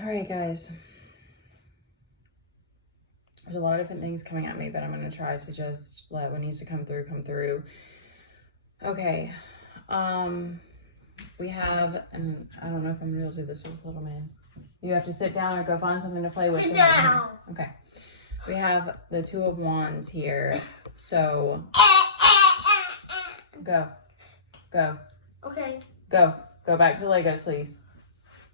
All right, guys. There's a lot of different things coming at me, but I'm going to try to just let what needs to come through. Okay. We have, and I don't know if I'm going to be able to do this with little man. You have to sit down or go find something to play with. Sit down. Okay. We have the Two of Wands here. So, go. Okay. Go back to the Legos, please.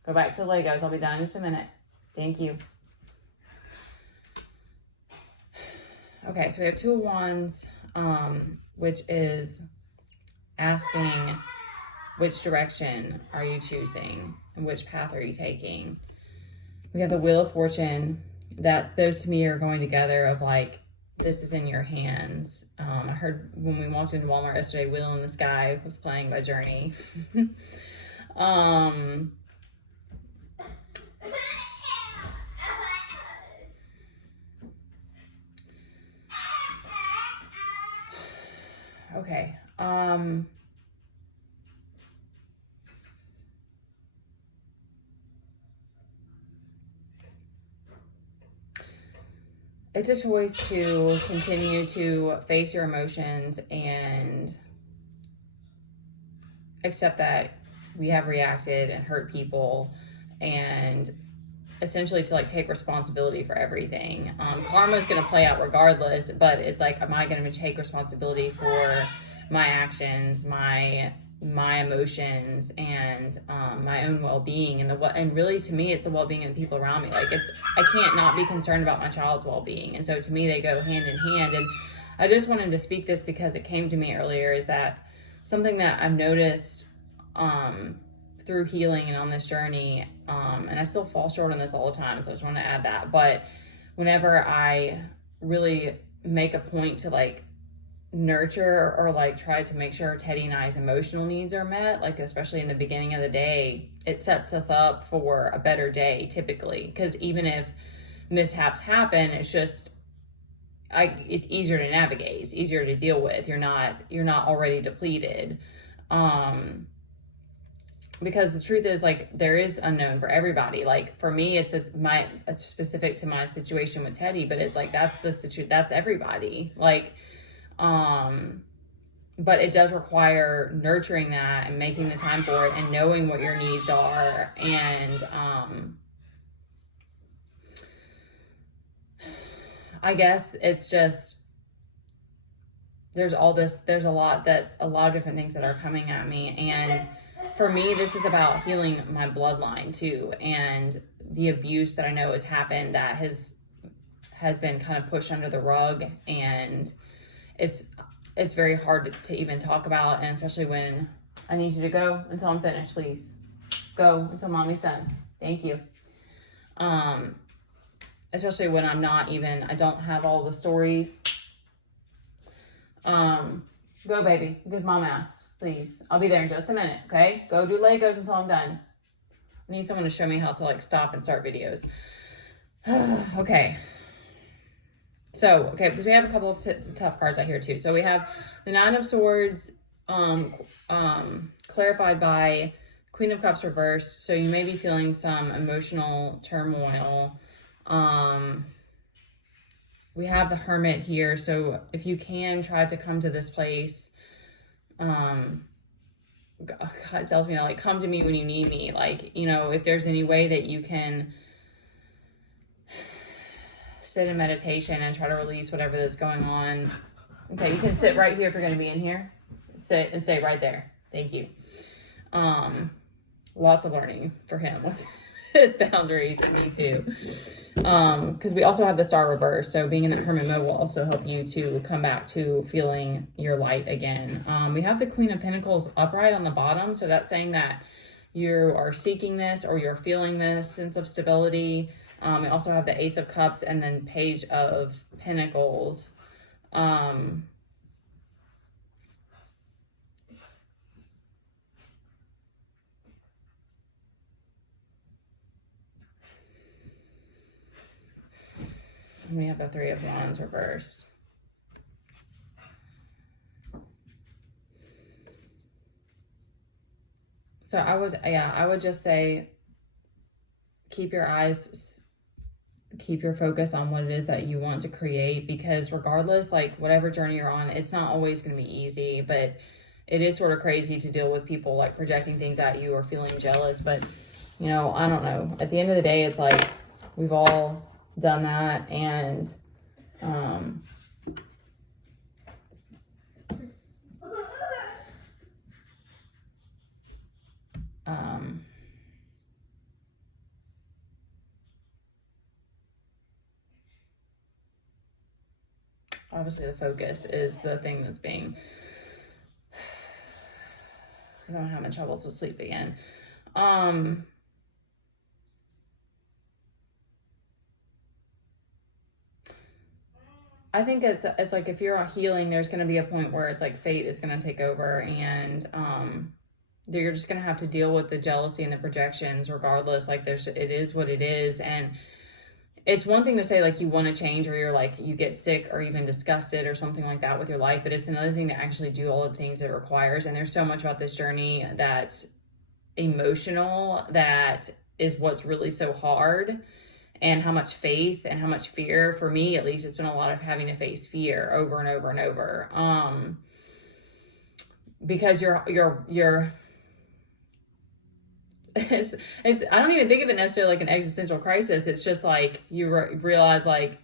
Go back to the Legos. I'll be done in just a minute. Thank you. Okay, so we have Two of Wands, which is asking which direction are you choosing and which path are you taking. We have the Wheel of Fortune. That those to me are going together of like, this is in your hands. I heard when we walked into Walmart yesterday, Wheel in the Sky was playing by Journey. Okay. It's a choice to continue to face your emotions and accept that we have reacted and hurt people, and essentially to like take responsibility for everything. Karma is going to play out regardless, but it's like, am I going to take responsibility for my actions, my emotions, and my own well-being, and really to me it's the well-being of the people around me. Like, I can't not be concerned about my child's well-being, and so to me they go hand in hand. And I just wanted to speak this because it came to me earlier, is that something that I've noticed through healing and on this journey, and I still fall short on this all the time, so I just want to add that, but whenever I really make a point to like nurture or like try to make sure Teddy and I's emotional needs are met, like especially in the beginning of the day, it sets us up for a better day typically, because even if mishaps happen, it's just it's easier to navigate, it's easier to deal with. You're not already depleted, because the truth is, like, there is unknown for everybody. Like for me, it's specific to my situation with Teddy, but it's like that's everybody. Like, but it does require nurturing that and making the time for it and knowing what your needs are. And I guess it's just, there's a lot of different things that are coming at me. And for me, this is about healing my bloodline too, and the abuse that I know has happened that has been kind of pushed under the rug, and it's very hard to even talk about, and especially when I need you to go until I'm finished, please. Go until mommy's done. Thank you. Especially when I don't have all the stories. Go, baby, because mom asked. Please. I'll be there in just a minute, okay? Go do Legos until I'm done. I need someone to show me how to like stop and start videos. Okay. So, okay, because we have a couple of tough cards out here too. So we have the Nine of Swords, clarified by Queen of Cups reversed. So you may be feeling some emotional turmoil. We have the Hermit here. So if you can try to come to this place, God tells me to like come to me when you need me. Like, you know, if there's any way that you can sit in meditation and try to release whatever that's going on. Okay, you can sit right here if you're going to be in here. Sit and stay right there. Thank you. Lots of learning for him with boundaries, and me too. Because we also have the Star reverse, so being in that hermit mode will also help you to come back to feeling your light again. We have the Queen of Pentacles upright on the bottom, so that's saying that you are seeking this or you're feeling this sense of stability. We also have the Ace of Cups and then Page of Pentacles. And we have the Three of Wands reversed. So I would just say, keep your focus on what it is that you want to create, because regardless, like whatever journey you're on, it's not always going to be easy, but it is sort of crazy to deal with people like projecting things at you or feeling jealous. But, you know, I don't know. At the end of the day, it's like we've all done that. And, obviously the focus is the thing that's being, because I'm having trouble with sleep again. I think it's like if you're healing, there's going to be a point where it's like fate is going to take over, and you're just going to have to deal with the jealousy and the projections regardless. Like it is what it is. And it's one thing to say like you want to change, or you're like you get sick or even disgusted or something like that with your life, but it's another thing to actually do all the things it requires. And there's so much about this journey that's emotional, that is what's really so hard, and how much faith and how much fear. For me at least, it's been a lot of having to face fear over and over and over, because you're it's I don't even think of it necessarily like an existential crisis. It's just like you realize like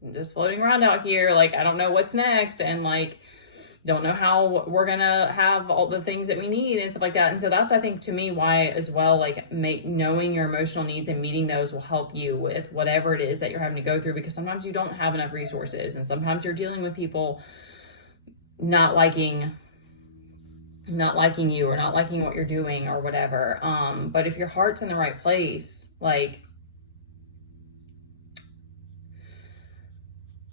I'm just floating around out here, like I don't know what's next, and like don't know how we're gonna have all the things that we need and stuff like that. And so that's, I think, to me, why as well, like knowing your emotional needs and meeting those will help you with whatever it is that you're having to go through, because sometimes you don't have enough resources, and sometimes you're dealing with people not liking you or not liking what you're doing or whatever. But if your heart's in the right place, like,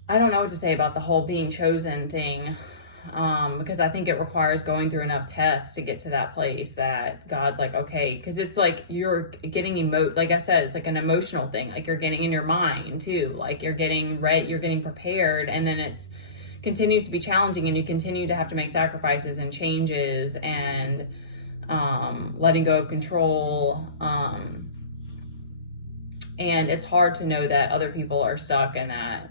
I don't know what to say about the whole being chosen thing. Because I think it requires going through enough tests to get to that place that God's like, okay, because it's like you're getting like I said, it's like an emotional thing. Like you're getting in your mind too, like you're getting ready, you're getting prepared, and then it's continues to be challenging, and you continue to have to make sacrifices and changes and letting go of control. And it's hard to know that other people are stuck in that,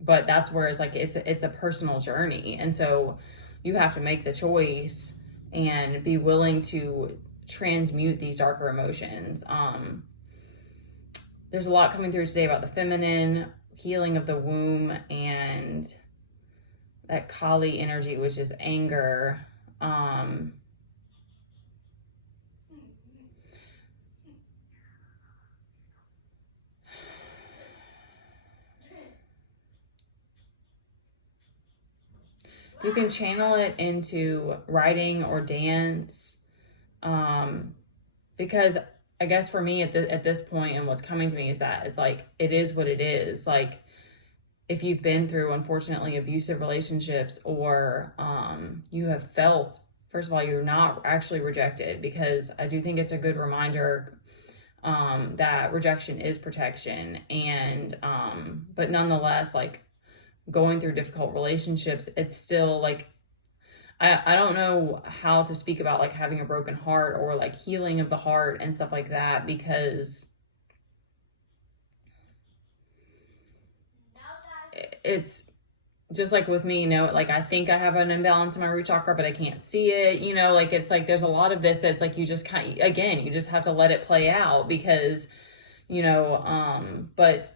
but that's where it's like it's a personal journey, and so you have to make the choice and be willing to transmute these darker emotions. There's a lot coming through today about the feminine, healing of the womb, and that Kali energy, which is anger. You can channel it into writing or dance, because I guess for me at this point, and what's coming to me is that it's like, it is what it is. Like, if you've been through, unfortunately, abusive relationships, or you have felt, first of all, you're not actually rejected, because I do think it's a good reminder that rejection is protection. And but nonetheless, like, going through difficult relationships, it's still like, I don't know how to speak about like having a broken heart or like healing of the heart and stuff like that, because it's just like with me, you know, like I think I have an imbalance in my root chakra, but I can't see it, you know, like it's like there's a lot of this that's like you just you just have to let it play out, because, you know, but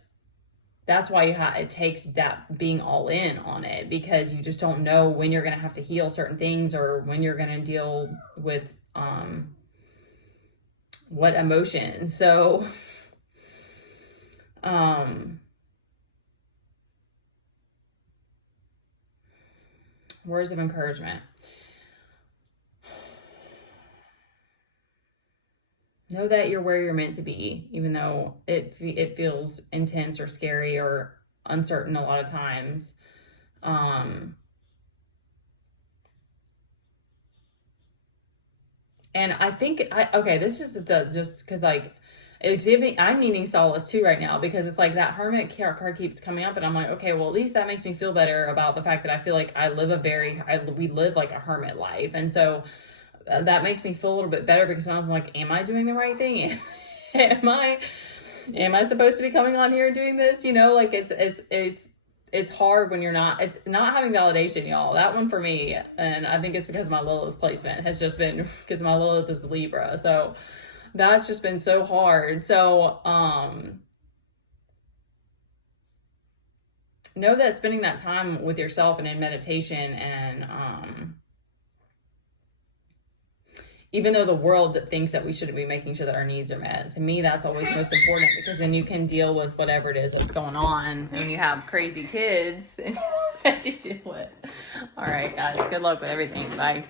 that's why it takes that being all in on it, because you just don't know when you're going to have to heal certain things, or when you're going to deal with what emotion. So words of encouragement. Know that you're where you're meant to be, even though it feels intense or scary or uncertain a lot of times. And I think this is just because like I'm needing solace too right now, because it's like that Hermit card keeps coming up, and I'm like, okay, well, at least that makes me feel better about the fact that I feel like we live like a hermit life. And so that makes me feel a little bit better, because I was like, am I doing the right thing? am I supposed to be coming on here and doing this? You know, like it's hard when you're not, it's not having validation, y'all. That one for me, and I think it's because my Lilith placement has just been, because my Lilith is Libra. So that's just been so hard. So, know that spending that time with yourself and in meditation and, even though the world thinks that we shouldn't be making sure that our needs are met, to me, that's always most important, because then you can deal with whatever it is that's going on when you have crazy kids that you deal with. All right, guys, good luck with everything. Bye.